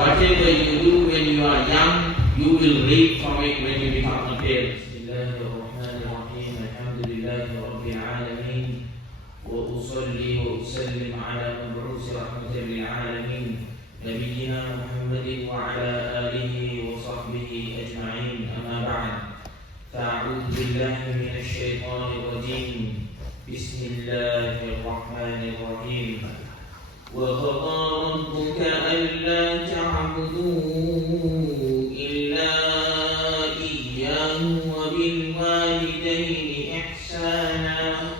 Whatever you do when you are young, you will reap from it when you become a parent. Bismillahirrahmanirrahim. Alhamdulillahi Rabbil Alameen. Wa usalli wa usallim ala mab'usi rahmatan lil alamin. Nabiyyina Muhammadin wa ala alihi wa sahbihi ajma'in. Amma ba'd. Fa'udhu billahi minash shaitanir rajim. Bismillahirrahmanirrahim. وَقَضَى رَبُّكَ أَلَّا تَعْبُدُوا إِلَّا إِيَّاهُ وَبِالْوَالِدَيْنِ إِحْسَانًا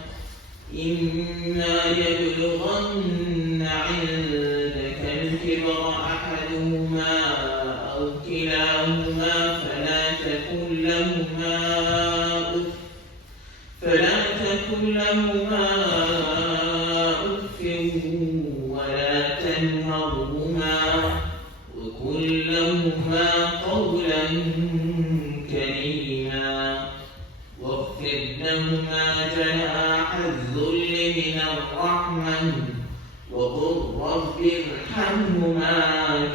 إِمَّا يَبْلُغَنَّ عِندَكَ الْكِبَرَ أَحَدُهُمَا أَوْ كِلَاهُمَا فَلَا تَقُل لَّهُمَا أُفٍّ ولا تنهرهما وقل لهما قولا كريما واخفض لهما جناح الذل من الرحمة وقل رب ارحمهما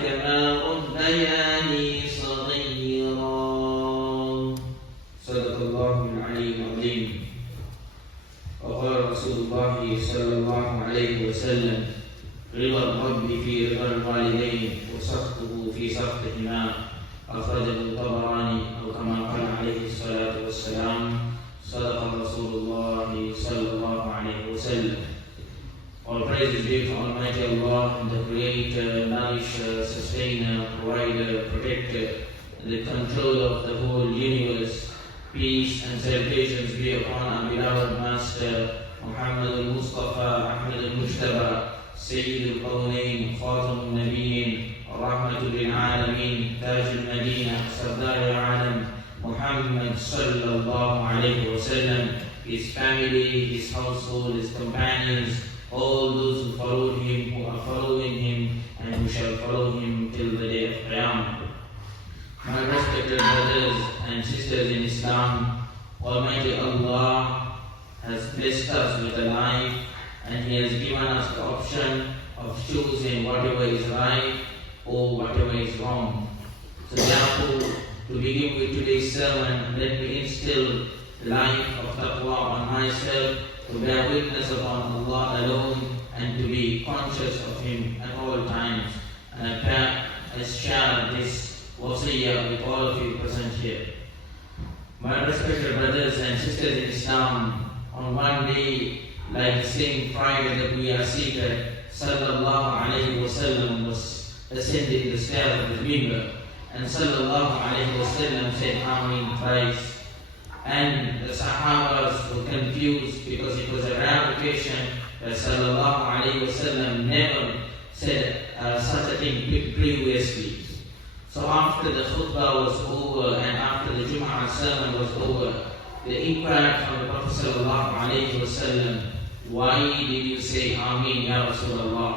كما ربياني صغيرا. صدق الله العلي العظيم. وقال رسول الله صلى الله عليه وسلم رضا الرب في رضا الوالدين وسخطه في سخطهما. أخرجه الطبراني أو كما قال عليه الصلاة والسلام. صدق رسول الله صلى الله عليه وسلم. All praise is due to Almighty Allah, the Creator, Nourisher, Sustainer, Provider, Protector, the Controller of the whole universe. Peace and salutations be upon our beloved Master Muhammad al-Mustafa, Ahmad al-Mujtaba, Sayyid al-Qawnayn, Khatam al-Nabiyyin, Rahmatul lil-Alameen, Taj al-Madinah, Sardar al-Alam, Muhammad sallallahu alayhi wa sallam, his family, his household, his companions, all those who followed him, who are following him, and who shall follow him till the day of Qiyamah. My respected brothers and sisters in Islam, Almighty Allah has blessed us with a life, and He has given us the option of choosing whatever is right or whatever is wrong. So therefore, to begin with today's sermon, let me instill the life of taqwa on myself, to bear witness upon Allah alone, and to be conscious of Him at all times. And I share this wasiyah with all of you present here. My respected brothers and sisters in Islam, on one day, like the same Friday that we are seated, Sallallahu Alaihi Wasallam was ascending the stairs of the minbar, and Sallallahu Alaihi Wasallam said Ameen thrice. And the Sahabas were confused because it was a rare occasion that Sallallahu Alaihi Wasallam never said such a thing previously. So after the Khutba was over and after the Jum'ah sermon was over, they inquired from the Prophet Sallallahu Alaihi Wasallam, why did you say Ameen Ya Rasulullah?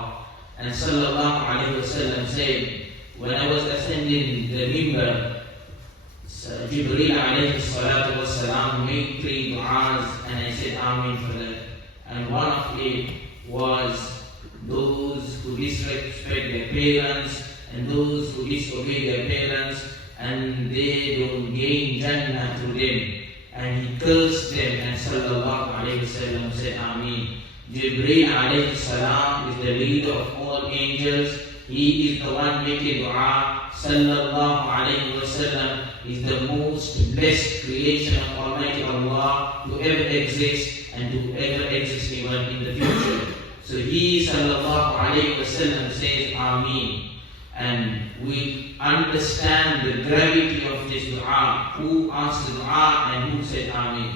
And Sallallahu Alaihi Wasallam said, when I was ascending the minbar, Jibreel Alayhi Salatu Wasalam made 3 du'as and I said Ameen for that. And one of it was those who disrespect their parents and those who disobey their parents, and they don't gain Jannah through them. And he cursed them, and Sallallahu Alaihi Wasallam said Ameen. Jibreel Alayhi Salam is the leader of all angels. He is the one making dua. Sallallahu Alaihi Wasallam is the most blessed creation of Almighty Allah to ever exist and to ever exist even in the future. So he, Sallallahu Alaihi Wasallam, says Ameen. And we understand the gravity of this dua, who asked the dua and who said Ameen.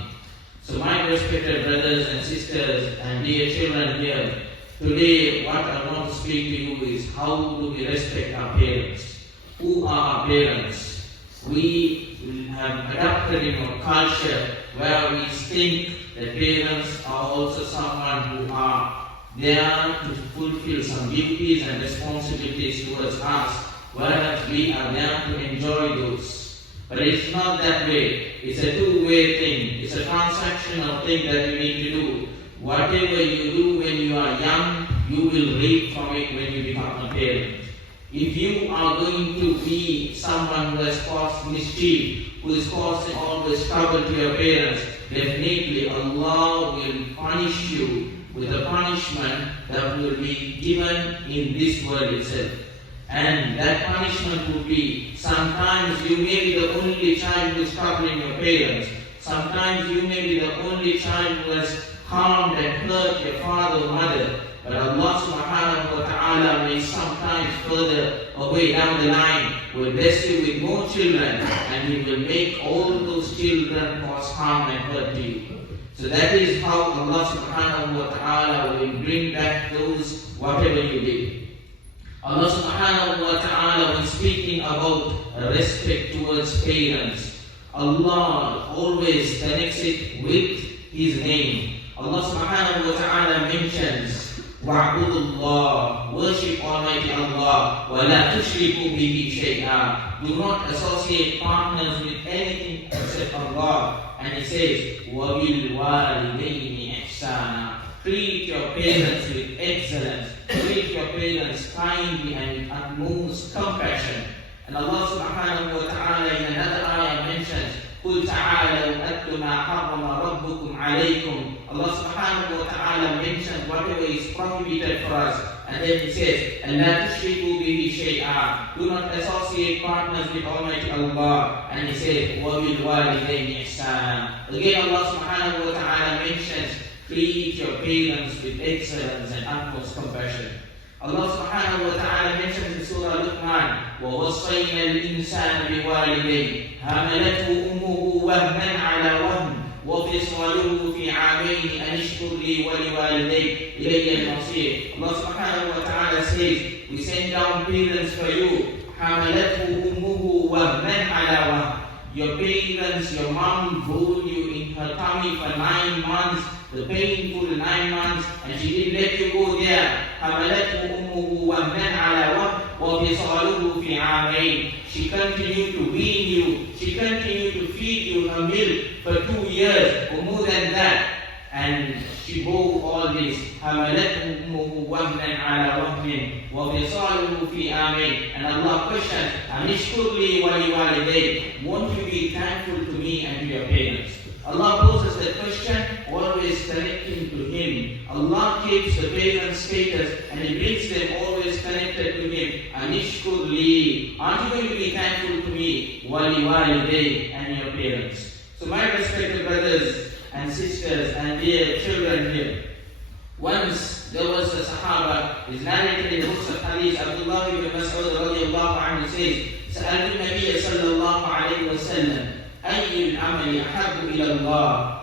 So my respected brothers and sisters and dear children here, today what I want to speak to you is how do we respect our parents? Who are our parents? We have adopted in our culture where we think that parents are also someone who are there to fulfill some duties and responsibilities towards us, whereas we are there to enjoy those. But it's not that way. It's a two-way thing. It's a transactional thing that you need to do. Whatever you do when you are young, you will reap from it when you become a parent. If you are going to be someone who has caused mischief, who is causing always trouble to your parents, definitely Allah will punish you with a punishment that will be given in this world itself. And that punishment would be, sometimes you may be the only child who is troubling your parents. Sometimes you may be the only child who has harmed and hurt your father or mother. But Allah subhanahu wa ta'ala may sometimes further away down the line will bless you with more children, and He will make all those children cause harm and hurt to you. So that is how Allah subhanahu wa ta'ala will bring back those whatever you did. Allah subhanahu wa ta'ala, when speaking about respect towards parents, Allah always connects it with His name. Allah subhanahu wa ta'ala mentions, وَاعْبُدُوا اللَّهِ, worship Almighty Allah, وَلَا تُشْرِكُوا بِهِ شَيْئًا, do not associate partners with anything except Allah. And He says, وَبِالْوَالِدَيْنِ إِحْسَانًا, treat your parents with excellence, treat your parents kindly and with utmost compassion. And Allah subhanahu wa ta'ala in another ayah mentions, قُلْ تَعَالَوْا أَتْلُ مَا حَرَّمَ رَبُّكُمْ عَلَيْكُمْ. Allah subhanahu wa ta'ala mentions whatever is prohibited for us. And then He says, أَلَّا تُشْرِكُوا بِهِ شَيْئًا, do not associate partners with Almighty Allah. And He says, وَبِالْوَالِدَيْنِ إِحْسَانًا. Again Allah subhanahu wa ta'ala mentions, treat your parents with excellence and utmost compassion. Allah subhanahu wa ta'ala mentions in Surah Luton, وَوَصَّيْنَا الْإِنسَانَ بِوَالِدَيْهِ حَمَلَتْهُ أُمُّهُ وَهْنًا عَلَى وَهْنٍ وَفِصَالُهُ فِي عَامَيْنِ أَنِ اشْكُرْ لِي وَلِوَالِدَيْكَ إِلَيَّ الْمَصِيرُ. Allah subhanahu wa ta'ala says, we send down parents for you. حَمَلَتْهُ أُمُّهُ وَهْنًا عَلَى وَهْنٍ. Your parents, your mom bore you in her tummy for 9 months, the painful 9 months, and she didn't let you go there. حَمَلَتْهُ أُمُّهُ وَهْنًا عَلَى وَهْنٍ وَفِصَالُهُ فِي عَامَيْنِ. She continued to wean you, she continued to feed you her milk for 2 years or more than that, and she bore all this. حَمَلَتْهُ أُمُّهُ وَهْنًا عَلَى وَهْنٍ وَفِصَالُهُ فِي عَامَيْنِ. And Allah questions, أَنِ اشْكُرْ لِي وَلِوَالِدَيْكَ, won't you be thankful to me and to your parents? Allah poses the question, always connecting to Him. Allah keeps the parents' status and He brings them always connected to Him. Anishkur li, aren't you going to be thankful to me? Wali waliday, and your parents. So my respected brothers and sisters and dear children here, once there was a Sahaba, is narrated in the books of Hadith, Abdullah ibn Mas'ud radiallahu anhu says, سألت النبي صلى الله عليه وسلم أي العمل أحب إلى الله.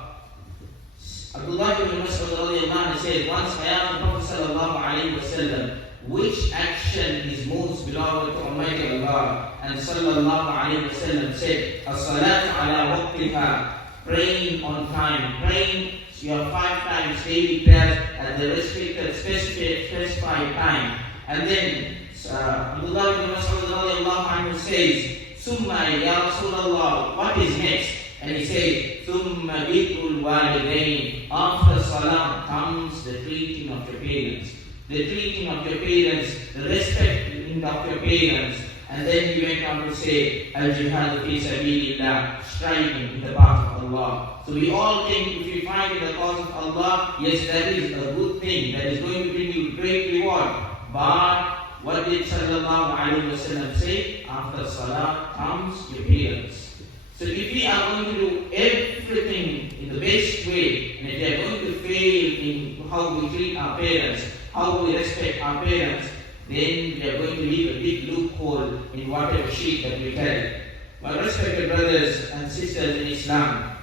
Abdullah ibn Mas'ud radiallahu anhu said, once I asked the Prophet sallallahu alayhi wa sallam, which action is most beloved to Almighty Allah? And sallallahu alayhi wa sallam said, as-salat ala waqtiha, praying on time, praying your 5 times daily prayers at the restricted, specified time. And then Abdullah ibn Mas'ud radiallahu anhu says, Summa ya Rasulullah, what is next? And he says, Thumma birrul walidain. After salah comes the treating of your parents. The treating of your parents, the respecting of your parents. And then he went on to say, Al-jihad fi sabilillah, striving in the path of Allah. So we all think if we find in the cause of Allah, yes, that is a good thing, that is going to bring you great reward. But what did sallallahu alayhi wa sallam say? After salah comes your parents. So if we are going to do everything in the best way, and if we are going to fail in how we treat our parents, how we respect our parents, then we are going to leave a big loophole in whatever sheikh that we carry. My respected brothers and sisters in Islam,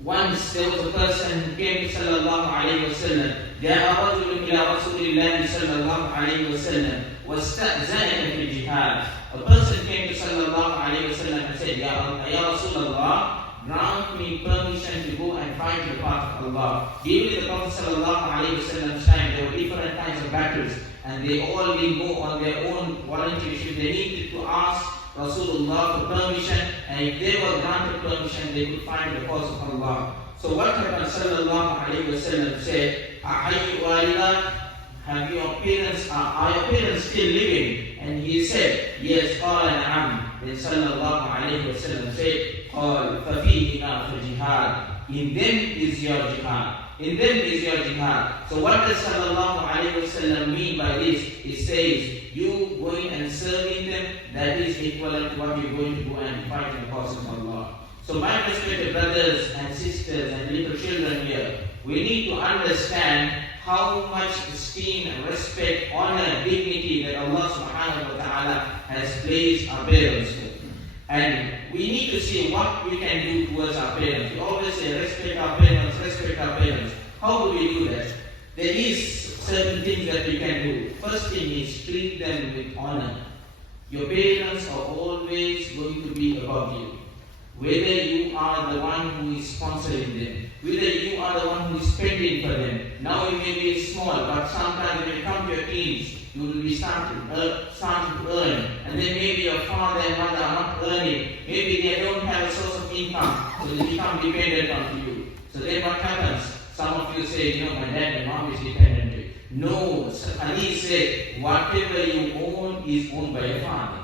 once there was a person who came to sallallahu alayhi wa sallam, جاء رجل إلى رسول الله صلى الله عليه وسلم واستأذن في الجهاد. A person came to sallallahu alayhi wa sallam and said, Ya Rasulullah, grant me permission to go and fight the path of Allah. During the Prophet sallallahu alayhi wa sallam's time, there were different kinds of battles, and they all didn't go on their own volunteership. They needed to ask Rasulullah for permission, and if they were granted permission, they could find the cause of Allah. So what happened? Sallallahu alayhi wa sallam said, Ahayyu walida, Have your parents, are your parents still living? And he said, yes, قال نعم. Then sallallahu alayhi wa sallam said, قال ففيهما فجهاد. In them is your jihad. In them is your jihad. So what does sallallahu alayhi wa sallam mean by this? He says, you going and serving them, that is equivalent to what you're going to go and fight in the cause of Allah. So my respected brothers and sisters and little children here, we need to understand how much esteem and respect, honor, dignity that Allah subhanahu wa ta'ala has placed our parents with. And we need to see what we can do towards our parents. We always say respect our parents, respect our parents. How do we do that? There is certain things that we can do. First thing is treat them with honor. Your parents are always going to be above you. Whether you are the one who is sponsoring them, whether you are the one who is spending for them. Now you may be small, but sometimes when you come to your teens, you will be starting to earn. And then maybe your father and mother are not earning. Maybe they don't have a source of income, so they become dependent on you. So then what happens? Some of you say, my dad and mom is dependent on you. No, Ali said, whatever you own is owned by your father.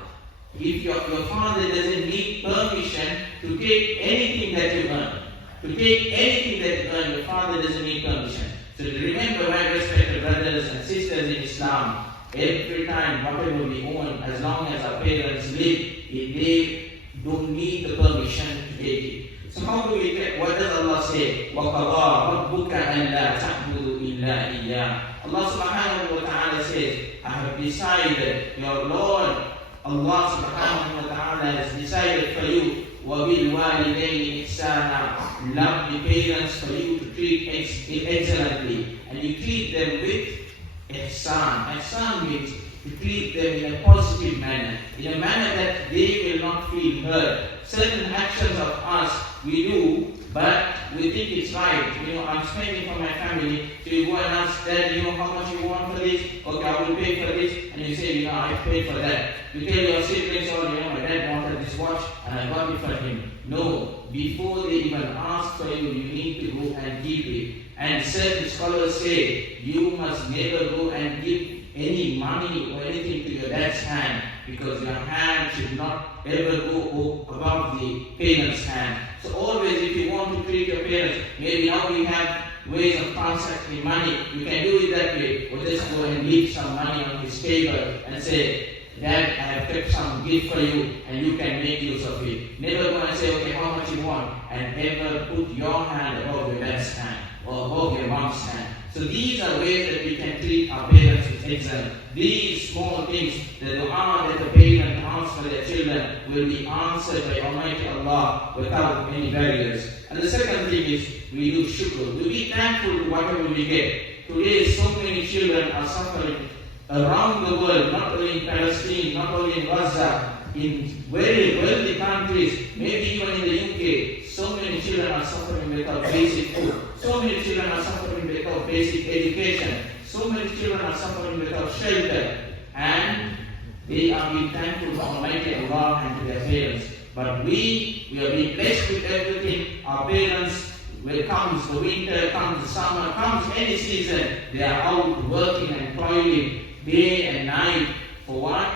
If your father doesn't need permission to take anything that you earn, your father doesn't need permission. So remember, my respected brothers and sisters in Islam, every time, whatever we own, as long as our parents live, they don't need the permission to take it. So how do we get, what does Allah say? وَقَضَى رَبُّكَ أَنْ لَا تَعْبُدُوا إِلَّا إِيَّاهُ. Allah subhanahu wa ta'ala says, I have decided, your Lord, Allah subhanahu wa ta'ala has decided for you, وَبِالْوَالِدَيْنِ إِحْسَانًا. Love the parents for you to treat excellently. And you treat them with ihsan. Ihsan means to treat them in a positive manner, in a manner that they will not feel hurt. Certain actions of us we do, but we think it's right. I'm spending for my family, so you go and ask Dad, how much you want for this? Okay, I will pay for this. And you say, I paid for that. You tell your siblings, my dad wanted this watch and I got it for him. No, before they even ask for you, you need to go and give it. And certain scholars say, you must never go and give any money or anything to your dad's hand, because your hand should not ever go above the parent's hand. So always, if you want to treat your parents, maybe now we have ways of transacting money, you can do it that way. Or just go and leave some money on his table and say, Dad, I have kept some gift for you and you can make use of it. Never go and say, okay, how much you want? And ever put your hand above your dad's hand or above your mom's hand. So these are ways that we can treat our parents with excellence. These small things, the dua that the parent asks for their children will be answered by Almighty Allah without any barriers. And the second thing is, we do shukr. We be thankful to whatever we get. Today, so many children are suffering around the world, not only in Palestine, not only in Gaza, in very wealthy countries, maybe even in the UK. So many children are suffering without basic food. So many children are suffering without basic education. So many children are suffering without shelter. And they are being thankful to Almighty Allah and to their parents. But we are being blessed with everything. Our parents, when it comes the winter, comes the summer, comes any season, they are out working and toiling day and night. For what?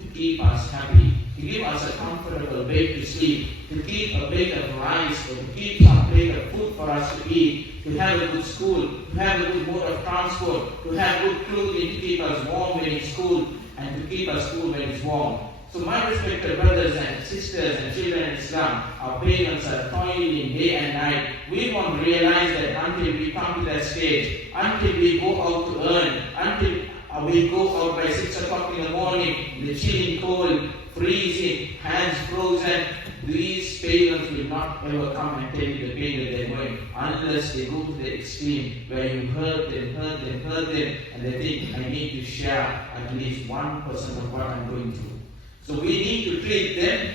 To keep us happy, to give us a comfortable bed to sleep, to keep a plate of rice, or to keep some plate of food for us to eat, to have a good school, to have a good mode of transport, to have good clothing to keep us warm when it's cold, and to keep us cool when it's warm. So my respected brothers and sisters and children in Islam, our parents are toiling day and night. We won't realize that until we come to that stage, until we go out to earn, until we go out by 6 o'clock in the morning, the chilling cold, freezing, hands frozen. These parents will not ever come and tell you the pain that they're going, unless they go to the extreme where you hurt them, and they think, I need to share at least 1% of what I'm going through. So we need to treat them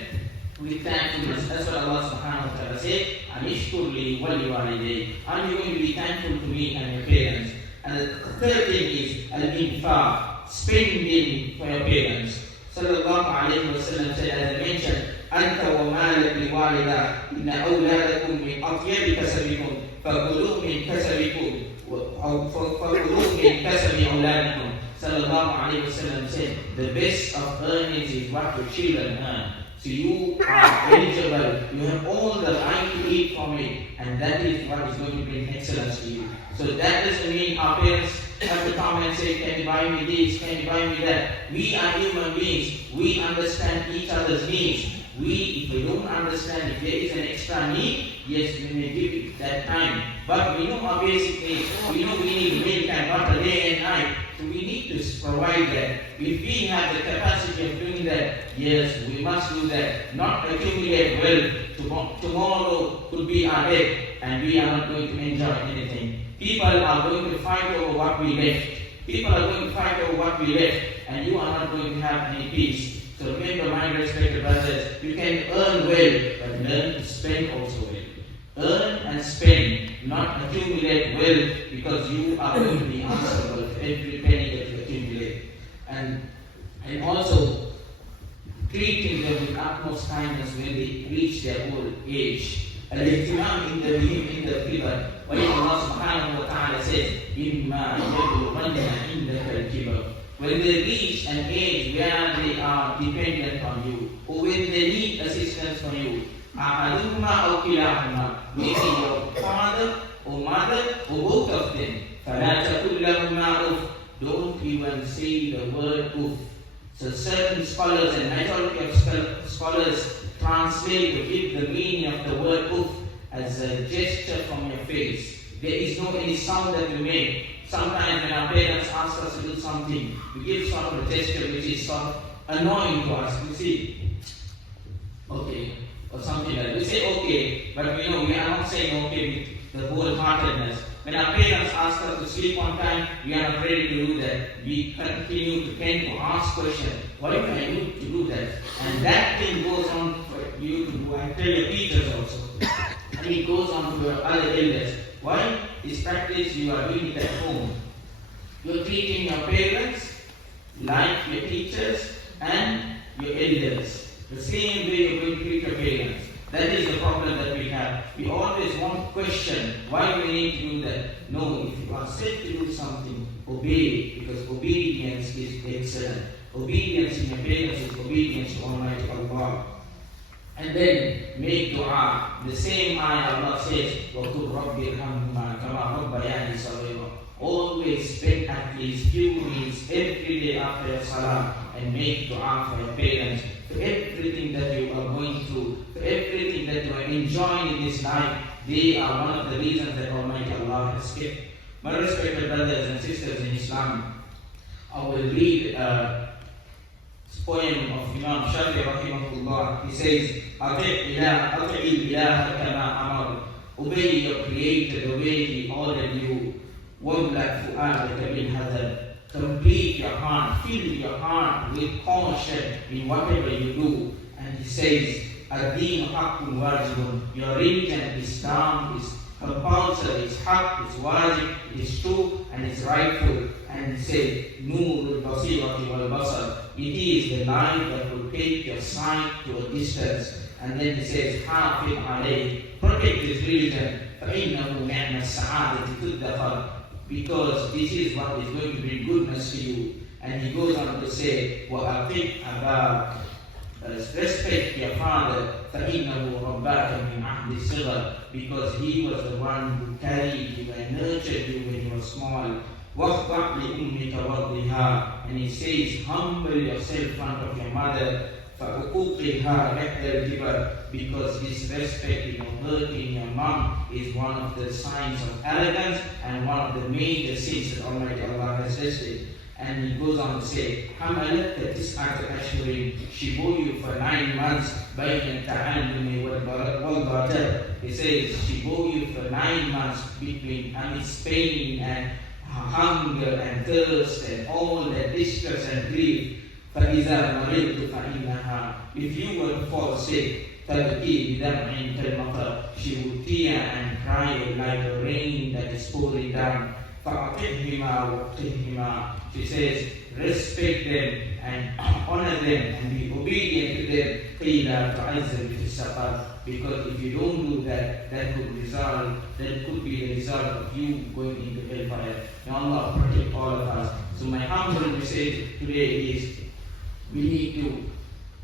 with thankfulness. That's what Allah subhanahu wa ta'ala said, Anishkur li wa liwalidayk. Are you going to be thankful to me and your parents? And the third thing is al-infaq, spending for your parents. Sallallahu alayhi wa sallam said, as I mentioned, Anta wa malak li walida, inna awladakum min atyadi kasabikum, fakulu min kasabikum, فَقُلُوا مِنْ كَسَبِ أَوْلَادِكُمْ Sallallahu Alaihi Wasallam said, the best of earnings is what your children earn. So you are eligible, you have all the right to eat from it, and that is what is going to bring excellence to you. So that doesn't mean our parents have to come and say, can you buy me this, can you buy me that? We are human beings, we understand each other's needs. If we don't understand, if there is an extra need, yes, we may give it that time. But we know our basic needs. We know we need milk and butter day and night. So we need to provide that. If we have the capacity of doing that, yes, we must do that. Not accumulate wealth. Tomorrow could be our death and we are not going to enjoy anything. People are going to fight over what we left. People are going to fight over what we left, and you are not going to have any peace. So remember, my respected brothers, you can earn well, but learn to spend also well. Earn and spend, not accumulate wealth, because you are going to be answerable for every penny that you accumulate. And also, treating them with utmost kindness when they reach their old age. الاهتمام عند الكبر وإن Allah subhanahu wa ta'ala says إِمَّا يَبْلُغَنَّ عِنْدَكَ الْكِبَرُ. When they reach an age where they are dependent on you, or when they need assistance from you, أَحَدُهُمَا أَوْ كِلَاهُمَا, maybe your father or mother or both of them, فَلَا تَقُلْ لَهُمَا أُفْ, don't even say the word "uff." So certain scholars and majority of scholars translate or give the meaning of the word "uff" as a gesture from your face. There is no any sound that we make. Sometimes when our parents ask us to do something, we give sort of a gesture which is sort of annoying to us. We see, okay, or something like that. We say okay, but we know we are not saying okay with the wholeheartedness. When our parents ask us to sleep on time, we are not ready to do that. We continue to tend to ask questions. Why do I need to do that? And that thing goes on for you to do, and tell your teachers also. And it goes on to your other elders. Why? This practice you are doing it at home. You are treating your parents like your teachers and your elders. The same way you are going to treat your parents. That is the problem that we have. We always want to question why we need to do that. No, if you are said to do something, obey, because obedience is excellent. Obedience in your parents is obedience to Almighty Allah. And then make dua. The same ayah Allah says, وَقُلْ رَبِّ ارْحَمْهُمَا كَمَا رَبَّيَانِي صَغِيرًا. Always spend at least few minutes every day after your salah and make dua for your parents, for everything that you are going through, for everything that you are enjoying in this life. They are one of the reasons that Almighty Allah has kept. My respected brothers and sisters in Islam, I will read a poem of Imam Shafi rahimahullah. He says, أَطِعْ إِلَهَ كَمَا أَمَرُ. Obey your Creator the way He ordered you. وَمْلَأْ فُؤَادَكَ بِالْحَذَرِ. Complete your heart, fill your heart with caution in whatever you do. And he says, الدين حق واجب. Your religion, Islam, is compulsory, it's haq, it's wajib, it's true, and it's rightful. And he says, نور البصيرة والبصر. It is the light that will take your sight to a distance. And then he says, حافظ عليه. Protect this religion. فإنه نعم السعادة تدخر. Because this is what is going to bring goodness to you. And he goes on to say, وَأَطِعْ أَبَاكَ. Respect your father, فَإِنَّهُ رَبَّاكَ مِنْ عَهْدِ الصِّغَرِ. Because he was the one who carried you and nurtured you when you were small. وَاخْضَعْ لِأُمِّكَ وَرْضِهَا. And he says, humble yourself in front of your mother. فَأُقُوقِهَا لَحْدَ الْكِبَرِ. Because disrespecting or hurting your mom is one of the signs of arrogance and one of the major sins that Almighty Allah has listed. And he goes on to say, حَمَلَتْكَ تِسْعَةَ أَشْهُرٍ. She bore you for 9 months. بَيْنَ التَّعَلُّمِ وَالْبَرَةِ. He says, she bore you for 9 months between amidst pain and hunger and thirst and all that distress and grief. فَإِذَا مَرِضْتُ فَإِنَّهَا. If you were to fall sick, تَبْكِي بِدَمْعٍ كَالْمَطَرِ. She would tear and cry like the rain that is pouring down. فَأَطِعْهِمَا وَأَطِعْهِمَا. She says, respect them and honor them and be obedient to them قِيلَ تُعَذَّبْ فِي السَّقَرِ. Because if you don't do that, that could be the result of you going into hellfire. May Allah protect all of us. So my humble message today is, we need to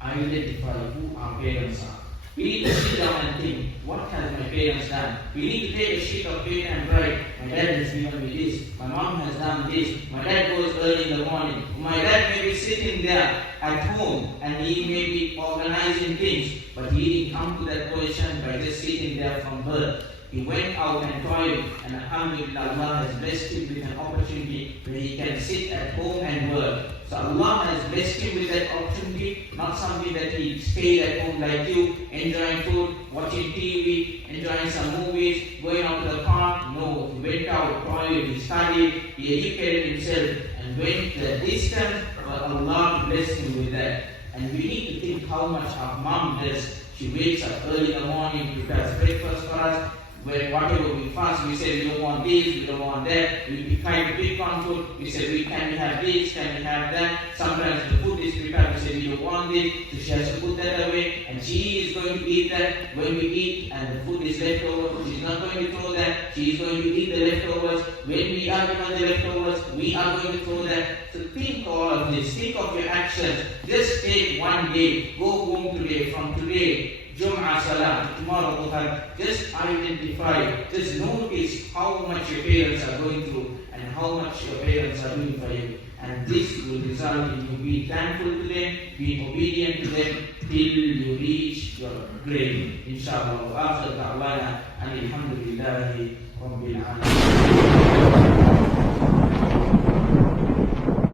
identify who our parents are. We need to sit down and think, what has my parents done? We need to take a sheet of paper and write, my dad has given me this, my mom has done this, my dad goes early in the morning, my dad may be sitting there at home and he may be organizing things, but he didn't come to that position by just sitting there from birth. He went out and toiled, and alhamdulillah, Allah has blessed him with an opportunity where he can sit at home and work. So Allah has blessed him with that opportunity, not something that he stayed at home like you, enjoying food, watching TV, enjoying some movies, going out to the park. No, he went out, toiled, he studied, he educated himself, and went the distance, but Allah blessed him with that. And we need to think how much our mom does. She wakes up early in the morning, prepares breakfast for us. When whatever we fast, we say we don't want this, we don't want that. We try to pick on food. We say can we have this, can we have that. Sometimes the food is prepared, we say we don't want this. So she has to put that away, and she is going to eat that. When we eat and the food is left over, she's not going to throw that. She is going to eat the leftovers. When we are given the leftovers, we are going to throw that. So think all of this. Think of your actions. Just take one day. Go home today. From today, Jum'ah Salah, tomorrow Dhuhr, just identify, just notice how much your parents are going through and how much your parents are doing for you. And this will result in you being thankful to them, being obedient to them till you reach your grave. Inshallah. Wa akhir da'wana and alhamdulillahi rabbil alamin.